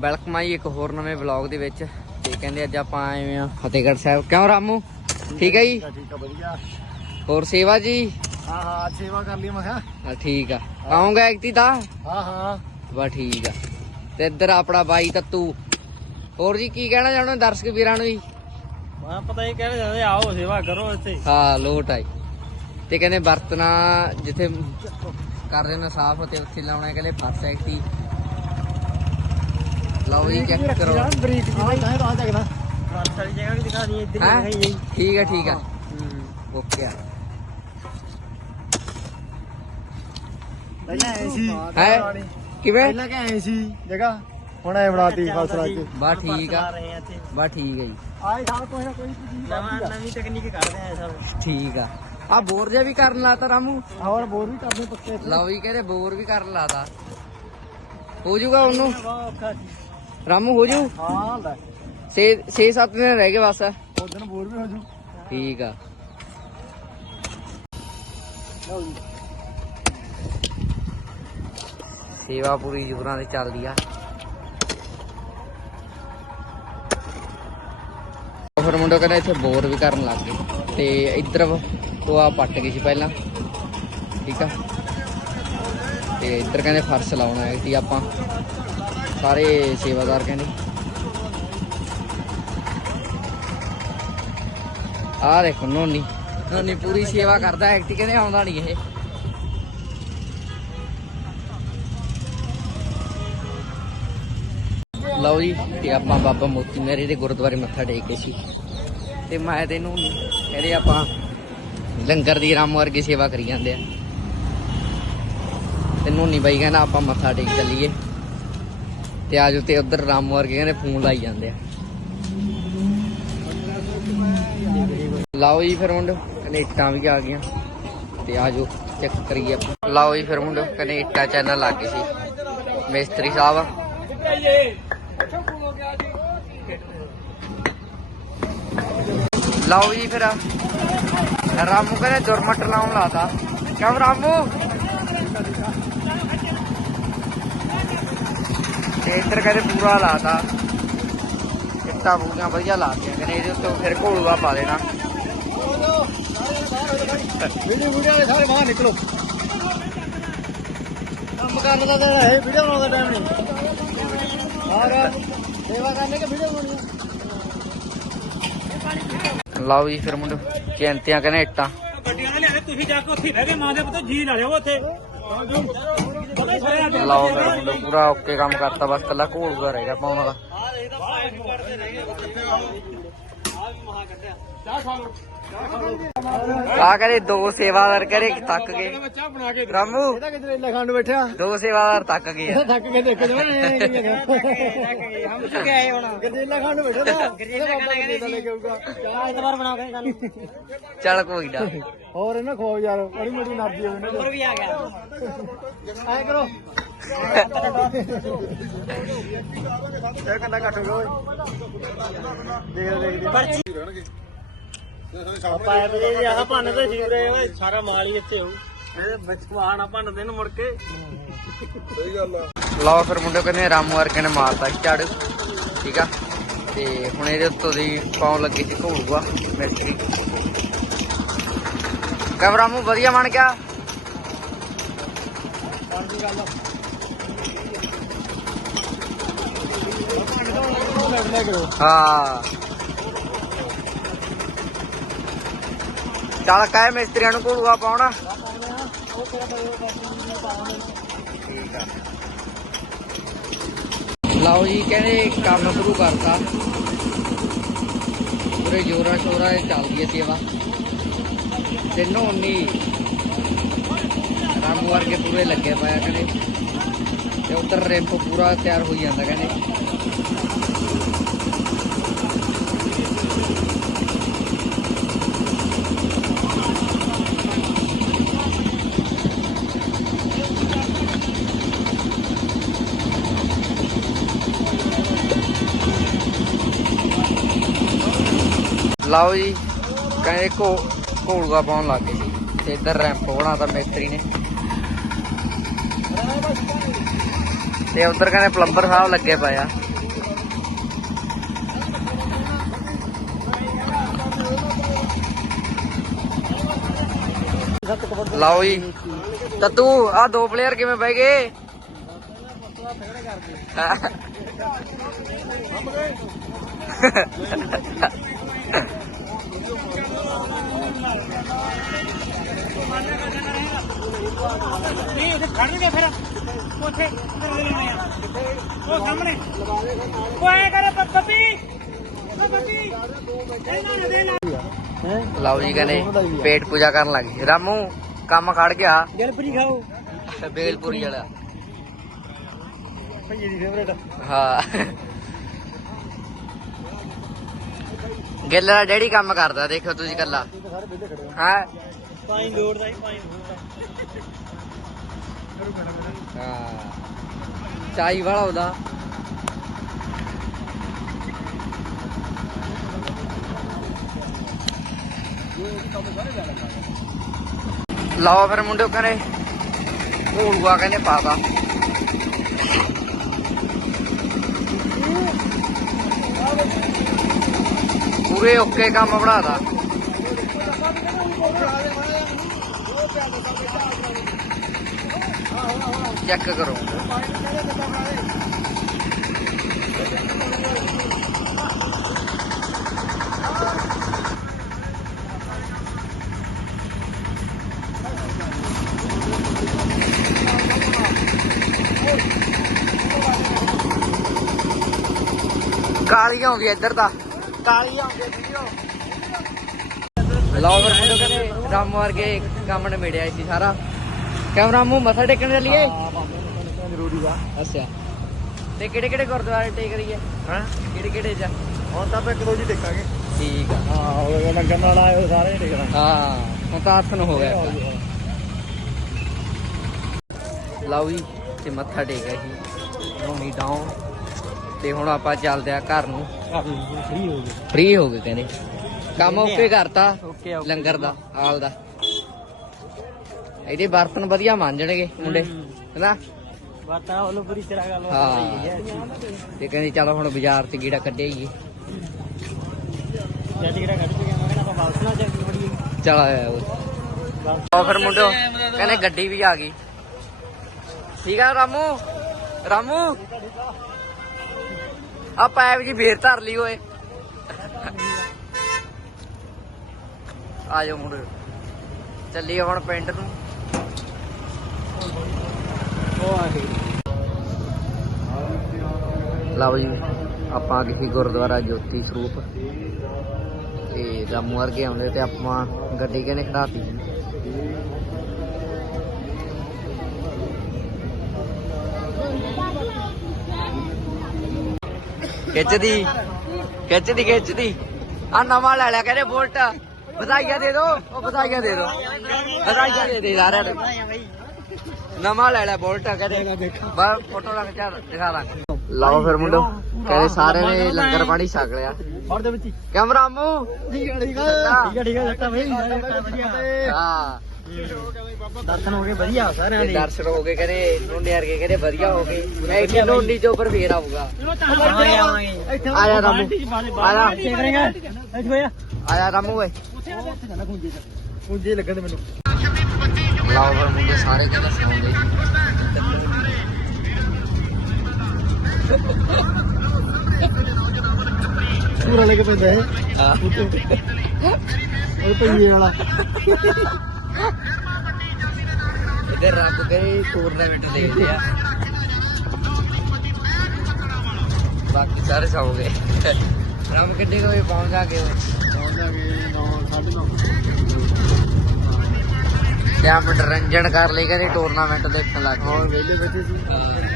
Welcome ਆਈ ਇੱਕ ਹੋਰ ਨਵੇਂ ਵਲੌਗ ਦੇ ਵਿੱਚ। ਤੇ ਕਹਿੰਦੇ ਅੱਜ ਆਪਾਂ ਆਏ ਆ ਫਤਿਹਗੜ੍ਹ ਸਾਹਿਬ। ਕਿਉਂ ਰਾਮੂ? ਠੀਕ ਹੈ ਜੀ? ਠੀਕ ਆ ਵਧੀਆ। ਹੋਰ ਸੇਵਾ ਜੀ? ਹਾਂ ਹਾਂ ਸੇਵਾ ਕਰ ਲਈ ਮੈਂ ਕਿਹਾ। ਹਾਂ ਠੀਕ ਆ। ਆਉਂਗਾ ਐਕਤੀ ਦਾ ਹਾਂ ਹਾਂ। ਬਾ ਠੀਕ ਆ। ਤੇ ਇੱਧਰ ਆਪਣਾ ਬਾਈ ਤੱਤੂ। ਹੋਰ ਜੀ ਕੀ ਕਹਿਣਾ ਚਾਹੁੰਦੇ ਦਰਸ਼ਕ ਵੀਰਾਂ ਨੂੰ ਜੀ? ਮੈਂ ਪਤਾ ਹੀ ਕਹਿਣਾ ਚਾਹੁੰਦੇ ਆਓ ਸੇਵਾ ਕਰੋ ਇੱਥੇ। ਹਾਂ ਲੋਟ ਆਈ ਤੇ ਕਹਿੰਦੇ ਬਰਤਨਾ ਜਿੱਥੇ ਕਰ ਰਹੇ ਨੇ ਸਾਫ਼ ਤੇ ਉੱਥੇ ਲਾਉਣਾ ਕਹਿੰਦੇ ਪਰਫੈਕਟ ਹੀ ਲਓ ਜੀ ਚੈੱਕ ਕਰੋ। ਬਰੀਕ ਜੀ ਹਾਂ ਤਾਂ ਰਾਹ ਚੱਕਦਾ ਰਾਤ ਵਾਲੀ ਜਗ੍ਹਾ ਵੀ ਦਿਖਾ ਦੀ ਇੱਧਰ ਹੈਂ? ਹੀ। ਦਿਖਾਈ ਠੀਕ ਆ ਠੀਕ ਆ ਓਕੇ ਆ। ਪਹਿਲਾਂ ਐ ਸੀ। ਹੈ? ਕਿਵੇਂ? ਪਹਿਲਾਂ ਕਿ ਐ ਸੀ? ਜਗ੍ਹਾ ਹੁਣ ਐ ਬਣਾਤੀ ਫਸਲਾ ਕੇ ਬਾ ਠੀਕ ਆ। ਬਾ ਠੀਕ ਆ ਜੀ। ਆਏ ਸਾਲ ਕੋਈ ਨਾ ਕੋਈ ਚੀਜ਼ ਨਵਾਂ ਨਵੀਂ ਤਕਨੀਕ ਕਰਦੇ ਆ ਸਭ। ਠੀਕ ਆ। ਆ ਬੋਰ ਜਿਹਾ ਵੀ ਕਰਨ ਲਾਤਾ ਰਾਮੂ। ਹੋਰ ਬੋਰ ਵੀ ਕਰਦੇ ਪੱਕੇ ਲਓ ਜੀ ਕਹਿੰਦੇ ਬੋਰ ਵੀ ਕਰਨ ਲਾਤਾ। ਹੋ ਜਾਊਗਾ ਉਹਨੂੰ। ਬਹੁਤ ਔਖਾ ਸੀ। ਰਾਮੂ ਹੋ ਜੂ ਹਾਂ ਲੈ। 6 6-7 ਦਿਨ ਰਹਿ ਗਏ ਬਸ। ਉਦੋਂ ਬੋਰ ਵੀ ਹੋ ਜੂ ਠੀਕ ਆ। ਸੇਵਾ ਪੂਰੀ ਜੁਗਰਾਂ ਤੇ ਚੱਲਦੀ ਆ। ਫਿਰ ਮੁੰਡਾ ਕਹਿੰਦਾ ਇੱਥੇ ਬੋਰ ਵੀ ਕਰਨ ਲੱਗ ਗਏ। ਤੇ ਇੱਧਰ ਉਹ ਆ ਪੱਟ ਗਈ ਸੀ ਪਹਿਲਾਂ। ਠੀਕ ਆ। ਤੇ ਇੱਧਰ ਕਹਿੰਦੇ ਫਰਸ਼ ਲਾਉਣਾ ਹੈ ਕਿ ਆਪਾਂ ਸਾਰੇ ਸੇਵਾਦਾਰ ਕਹਿੰਦੇ। ਆ ਦੇਖੋ ਨੋਨੀ। ਨੋਨੀ ਪੂਰੀ ਸੇਵਾ ਕਰਦਾ, ਐਕਟੀ ਕਹਿੰਦੇ ਆਉਂਦਾ ਨਹੀਂ ਇਹ। ਲਓ ਜੀ, ਤੇ ਆਪਾਂ ਬਾਬਾ ਮੋਤੀ ਮੇਰੇ ਦੇ ਗੁਰਦੁਆਰੇ ਮੱਥਾ ਟੇਕ ਕੇ ਸੀ। ਤੇ ਮੈਂ ਤੈਨੂੰ ਕਹਿੰਦੇ ਆਪਾਂ ਲੰਗਰ ਦੀ ਰਾਮ ਵਰਗੀ ਸੇਵਾ ਕਰੀ ਜਾਂਦੇ ਆ। ਤੇ ਨੋਨੀ ਬਾਈ ਕਹਿੰਦਾ ਆਪਾਂ ਮੱਥਾ ਟੇਕ ਚੱਲੀਏ। ਤੇ ਆਜੋ ਤੇ ਉਧਰ ਰਾਮ ਵਰਗੇ ਕਹਿੰਦੇ ਫੋਨ ਲਾਈ ਜਾਂਦੇ ਆ। ਲਾਓ ਜੀ ਫਿਰ ਮੁੰਡੋ ਕਹਿੰਦੇ ਇੱਟਾਂ ਵੀ ਆ ਗਈਆਂ। ਤੇ ਆਜੋ ਚੈੱਕ ਕਰੀਏ ਆਪਾਂ। ਲਾਓ ਜੀ ਫਿਰ ਮੁੰਡੋ ਕਹਿੰਦੇ ਇੱਟਾਂ ਚੈਨਲ ਲੱਗ ਗਈ ਸੀ। ਮਿਸਤਰੀ ਸਾਹਿਬ ਲਾਓ ਜੀ ਫਿਰ ਰਾਮੂ ਕਹਿੰਦੇ ਦੁਰਮਟ ਲਾਉਣ ਲਾਤਾ। ਕਿਉਂ ਰਾਮੂ? ਤੇ ਇੱਧਰ ਕਹਿੰਦੇ ਪੂਰਾ ਲਾਤਾ। ਇੱਟਾਂ ਪੂਰੀਆਂ ਵਧੀਆ ਲਾਤੀਆਂ ਕਹਿੰਦੇ ਇਹਦੇ ਉੱਤੇ ਫਿਰ ਘੋਲੂਆ ਪਾ ਦੇਣਾ। ਵੀਡੀਓ ਵੀਡੀਓ ਦੇ ਸਾਰੇ ਬਾਹਰ ਨਿਕਲੋ। ਕੰਮ ਕਰਨ ਦਾ ਤਾਂ ਹੈ ਵੀਡੀਓ ਬਣਾਉਣ ਦਾ ਟਾਈਮ ਨਹੀਂ। ਔਰ ਸੇਵਾ ਕਰਨੇ ਕਿ ਵੀਡੀਓ ਬਣਾਉਣੀ ਲਾਓ ਜੀ ਫਿਰ ਮੁੰਡੋ ਚੈਂਤੀਆਂ ਕਹਿੰਦੇ ਇੱਟਾਂ। ਗੱਡੀਆਂ ਨਾਲ ਲਿਆਦੇ ਤੁਸੀਂ ਜਾ ਕੇ ਉੱਥੇ ਬਹਿ ਕੇ ਮਾਂ ਦੇ ਪੁੱਤ ਜੀ ਲਾ ਲਿਓ ਉੱਥੇ। ਲਾਓ ਫਿਰ ਮੁੰਡੋ ਪੂਰਾ ਓਕੇ ਕੰਮ ਕਰਤਾ, ਬਸ ਕੱਲਾ ਘੋਲੂਆ ਰਹਿ ਗਿਆ ਪਾਉਣ ਵਾਲਾ। ਆ ਕਹਿੰਦੇ ਦੋ ਸੇਵਾਦਾਰ ਕਰੇ ਥੱਕ ਗਏ। ਰਾਮੂ। ਇਹਦਾ ਕਿਧਰੇ ਦੋ ਸੇਵਾਦਾਰ ਥੱਕ ਗਏ ਆ। ਥੱਕ ਕੇ ਦੇਖੋ ਜਮਾ ਹਮ ਚੁੱਕੇ ਆਏ ਹੁਣ। ਗਰਜੇਲਾ ਖਾਣ ਨੂੰ ਬੈਠਾ ਤਾਂ। ਗਰਜੇਲਾ ਖਾਣ ਨੂੰ ਲੈ ਕੇ ਆਊਗਾ। ਐਤਵਾਰ ਬਣਾ ਕੇ ਸਾਨੂੰ ਚੱਲ ਕੋਈ ਨਾ। ਹੋਰ ਇਹਨਾਂ ਖੋ ਯਾਰ ਬੜੀ ਮੋਟੀ ਨਰਜੀ ਹੋਵੇ ਨਾ ਵੀ ਆ ਗਿਆ। ਐ ਕਰੋ। ਇਹ ਕੰਡਾ ਗਿਆ ਦੇਖ ਦੇਖ ਵੀ ਆਹ ਭੰਨ ਤੇ ਸੀ ਰਹੇ ਓਏ ਸਾਰਾ ਮਾਲ ਹੀ ਇੱਥੇ ਹੋਊ। ਇਹ ਵਿੱਚ ਵਾਹਣਾ ਭੰਨ ਦੇ ਨੂੰ ਮੁੜ ਕੇ। ਲਾਓ ਫਿਰ ਮੁੰਡੇ ਕਹਿੰਦੇ ਰਾਮੂ ਵਰਗੇ ਨੇ ਮਾਰਤਾ ਝਾੜੂ ਠੀਕ ਆ? ਤੇ ਹੁਣ ਇਹਦੇ ਉੱਤੋਂ ਦੀ ਪਾਉਣ ਲੱਗੀ ਸੀ ਘੋਲੂਆ ਮਿਸਤਰੀ ਕਬ ਰਾਮੂ ਵਧੀਆ ਬਣ ਗਿਆ। ਦੀ ਗੱਲ ਲੱਗਦਾ ਮਿਸਤਰੀਆਂ ਨੂੰ ਘੋਲੂਆ ਪਾਉਣਾ। ਲਓ ਜੀ, ਕਹਿੰਦੇ ਕੰਮ ਸ਼ੁਰੂ ਕਰਤਾ। ਪੂਰੇ ਜੋਰਾਂ ਸ਼ੋਰਾਂ ਨਾਲ ਚੱਲਦੀ ਹੈ ਸੇਵਾ। ਤੇ ਨੋਨੀ ਰਾਮੂ ਵਰਗੇ ਪੂਰੇ ਲੱਗੇ ਪਾਇਆ ਕਹਿੰਦੇ। ਤੇ ਉਧਰ ਰਿੰਪ ਪੂਰਾ ਤਿਆਰ ਹੋਈ ਜਾਂਦਾ ਕਹਿੰਦੇ। ਲਓ ਜੀ, ਕਹਿੰਦੇ ਘੋ ਘੋਲੂਆ ਪਾਉਣ ਲੱਗ ਗਏ ਸੀ ਤੇ ਇੱਧਰ ਰੈਂਪ ਬਣਾਤਾ ਮਿਸਤਰੀ ਨੇ। ਤੇ ਉਧਰ ਕਹਿੰਦੇ ਪਲੰਬਰ ਸਾਹਿਬ ਲੱਗੇ ਪਏ ਆ। ਲਓ ਜੀ, ਤੱਤੂ ਆ ਦੋ ਪਲੇਅਰ ਕਿਵੇਂ ਬਹਿ ਗਏ? ਨਹੀਂ ਉੱਥੇ ਖੜਨਗੇ ਫਿਰ। ਉੱਥੇ ਉੱਧਰ ਦੇ ਲਾਉਣੇ ਆ। ਉਹ ਸਾਹਮਣੇ। ਉਹ ਐ ਕਰ ਬ- ਬੱਬੀ। ਉਹ ਬੱਬੀ। ਇਹਨਾਂ ਨੇ ਦੇ ਲਾ ਲਓ ਜੀ ਕਹਿੰਦੇ ਪੇਟ ਪੂਜਾ ਕਰਨ ਲੱਗੇ ਰਾਮੂ ਕੰਮ ਖੜ ਗਿਆ। ਜਲਪਰੀ ਖਾਓ। ਬੇਲਪੁਰੀ ਵਾਲਾ। ਭਈਏ ਦੀ ਫੇਵਰੇਟ ਹਾਂ। ਗਿੱਲ ਦਾ ਡੈਡੀ ਕੰਮ ਕਰਦਾ ਦੇਖੋ ਤੁਸੀਂ ਕੱਲਾ ਹਾਂ? ਪਾਣੀ ਲੋੜ ਦਾ ਹੀ ਪਾਣੀ ਲੋੜ ਹਾਂ। ਚਾਈ ਵਾਲਾ ਉਹਦਾ। ਲਾਓ ਫਿਰ ਮੁੰਡੇ ਕਰੇ ਭੂਲੂਆ ਕਹਿੰਦੇ ਪਾਤਾ ਪੂਰੇ ਓਕੇ ਕੰਮ ਬਣਾਦਾ ਚੈੱਕ ਕਰੋ। ਕਾਲੀ ਆਉਂਦੀ ਆ ਇੱਧਰ ਤਾਂ। ਕਾਲੀ ਆਉਂਦੇ ਵੀਡੀਓ। ਲਓ ਫਿਰ ਮੁੰਡੇ ਕਹਿੰਦੇ ਰਾਮ ਵਰਗੇ ਕੰਮ ਨਿਬੜਿਆ ਸੀ ਸਾਰਾ। ਕੈਮਰਾ ਮੂੰਹ ਮੱਥਾ ਟੇਕਣ ਚੱਲੀਏ ਜ਼ਰੂਰੀ ਵਾ। ਅੱਛਾ। ਤੇ ਕਿਹੜੇ ਕਿਹੜੇ ਗੁਰਦੁਆਰੇ ਟੇਕ ਰਹੀਏ ਹਾਂ? ਕਿਹੜੇ ਕਿਹੜੇ ਜਾ ਹੁਣ ਤਾਂ ਆਪਾਂ ਇੱਕ ਦੋ ਜੀ ਦੇਖਾਂਗੇ ਠੀਕ ਆ। ਹਾਂ ਉਹ ਲੰਗਰ ਨਾਲ ਆਏ ਹੋਏ ਸਾਰੇ ਦੇਖਣਾ ਹਾਂ ਹੁਣ ਤਾਂ ਆਸਨ ਹੋ ਗਿਆ ਇੱਕ। ਲਓ ਜੀ ਤੇ ਮੱਥਾ ਟੇਕਿਆ ਸੀ। ਰੋਣੀ ਡਾਊਨ ਤੇ ਹੁਣ ਆਪਾਂ ਚੱਲਦੇ ਆ ਘਰ ਨੂੰ। ਫ੍ਰੀ ਹੋ ਗਏ। ਫ੍ਰੀ ਹੋ ਗਏ ਕਹਿੰਦੇ। ਕੰਮ ਓਕੇ ਕਰਤਾ। ਓਕੇ ਲੰਗਰ ਦਾ ਹਾਲ ਦਾ। ਇਹਦੇ ਬਰਤਨ ਵਧੀਆ ਮਾਂਜਣਗੇ ਮੁੰਡੇ ਹੈਨਾ? ਬਾਤਾਂ ਉਹ ਪੂਰੀ ਤਰ੍ਹਾਂ ਗੱਲ ਹਾਂ ਤੇ ਕਹਿੰਦੇ ਚਲੋ ਹੁਣ ਬਾਜ਼ਾਰ ਤੇ ਗੀੜਾ ਕੱਢਿਆਈਏ ਜੱਟ ਕਿਹੜਾ ਕੱਢ ਕੇ ਮੈਂ ਕਹਿੰਦਾ ਆਪਾਂ ਵਾਪਸ ਨਾ ਚੱਕ ਬੜੀ ਚਲ ਆਇਆ ਉਹ। ਫਿਰ ਮੁੰਡੋ ਕਹਿੰਦੇ ਗੱਡੀ ਵੀ ਆ ਗਈ। ਠੀਕ ਆ ਰਾਮੂ? ਰਾਮੂ? ਆ ਪੈਪ ਜੀ ਫੇਰ ਧਰ ਲਈ ਓਏ। ਆ ਜਾਓ ਮੁੰਡੇ ਚੱਲੀਏ ਹੁਣ ਪਿੰਡ ਨੂੰ। ਲਓ ਜੀ, ਆਪਾਂ ਕਿਸੇ ਗੁਰਦੁਆਰਾ ਜੋਤੀ ਸਰੂਪ। ਤੇ ਰਾਮੂ ਵਰਗੇ ਆਉਂਦੇ ਤੇ ਆਪਾਂ ਗੱਡੀ ਕਿਨੇ ਖੜਾਤੀ ਖਿੱਚਦੀ ਖਿੱਚਦੀ ਖਿੱਚਦੀ। ਆ ਨਵਾਂ ਲੈ ਲਿਆ ਕਹਿੰਦੇ ਬੋਲਟ। ਵਧਾਈਆਂ ਦੇ ਦੋ ਉਹ ਵਧਾਈਆਂ ਦੇ ਦੋ ਵਧਾਈਆਂ ਦੇ ਦੇ, ਸਾਰਿਆਂ ਨੂੰ। ਨਵਾਂ ਲੈ ਲਿਆ ਬੁਲਟ ਕਹਿੰਦੇ। ਬਸ ਫੋਟੋ ਰੱਖ ਚਾ ਦਿਖਾ ਲਾਂ ਲਓ ਫਿਰ ਮੁੰਡੋ ਕਹਿੰਦੇ ਸਾਰੇ ਨੇ ਲੰਗਰ ਪਾਣੀ ਛਕ ਲਿਆ। ਫੜ ਦੇ ਵਿੱਚ ਕੈਮਰਾ ਮੂ ਠੀਕ ਹੈ ਠੀਕ ਹੈ। ਠੀਕ ਹੈ ਠੀਕ ਹੈ ਜੱਟਾ ਬਈ। ਹਾਂ। ਦਰਸ਼ਨ ਹੋ ਗਏ ਵਧੀਆ ਸਾਰਿਆਂ ਦੇ। ਦਰਸ਼ਨ ਹੋ ਗਏ ਕਹਿੰਦੇ ਨੁੰਡੇ ਵਰਗੇ ਕਹਿੰਦੇ ਵਧੀਆ ਹੋ ਗਏ। ਇਹ ਕਿ ਨੁੰਡੀ ਤੋਂ ਉੱਪਰ ਫੇਰ ਆਊਗਾ। ਆ ਜਾ ਰਾਮੂ। ਆ ਜਾ ਕੀ ਕਰੇਗਾ ਇੱਥੇ ਆ ਜਾ ਰਾਮੂ ਓਏ। ਉੱਥੇ ਚ। ਲੱਗਣ ਦੇ ਮੈਨੂੰ। ਫਿਰ ਮੁੰਡੇ ਸਾਰੇ ਕਹਿੰਦੇ ਸੌਂਦੇ ਪੂਰਾ ਲੈ ਕੇ ਪੈਂਦਾ ਹੈ। ਉਹ ਪਈਏ ਵਾਲਾ। ਇਹਦੇ ਰੱਬ ਕਰੇ ਟੂਰਨਾਮੈਂਟ ਲੈ ਲਿਆ ਬਾਕੀ ਸਾਰੇ ਸੌਂ ਗਏ ਰਾਮ ਕਿੱਡੇ ਕੋਈ ਪਹੁੰਚ ਜਾਗੇ ਪਹੁੰਚਾਂਗੇ 9 9:30 ਤੇ ਆ ਮਨੋਰੰਜਨ ਕਰ ਲਈ ਕਹਿੰਦੇ ਟੂਰਨਾਮੈਂਟ ਦੇਖਣ ਲੱਗ ਹੋਰ ਵੇਲੇ ਬੈਠੇ ਸੀ।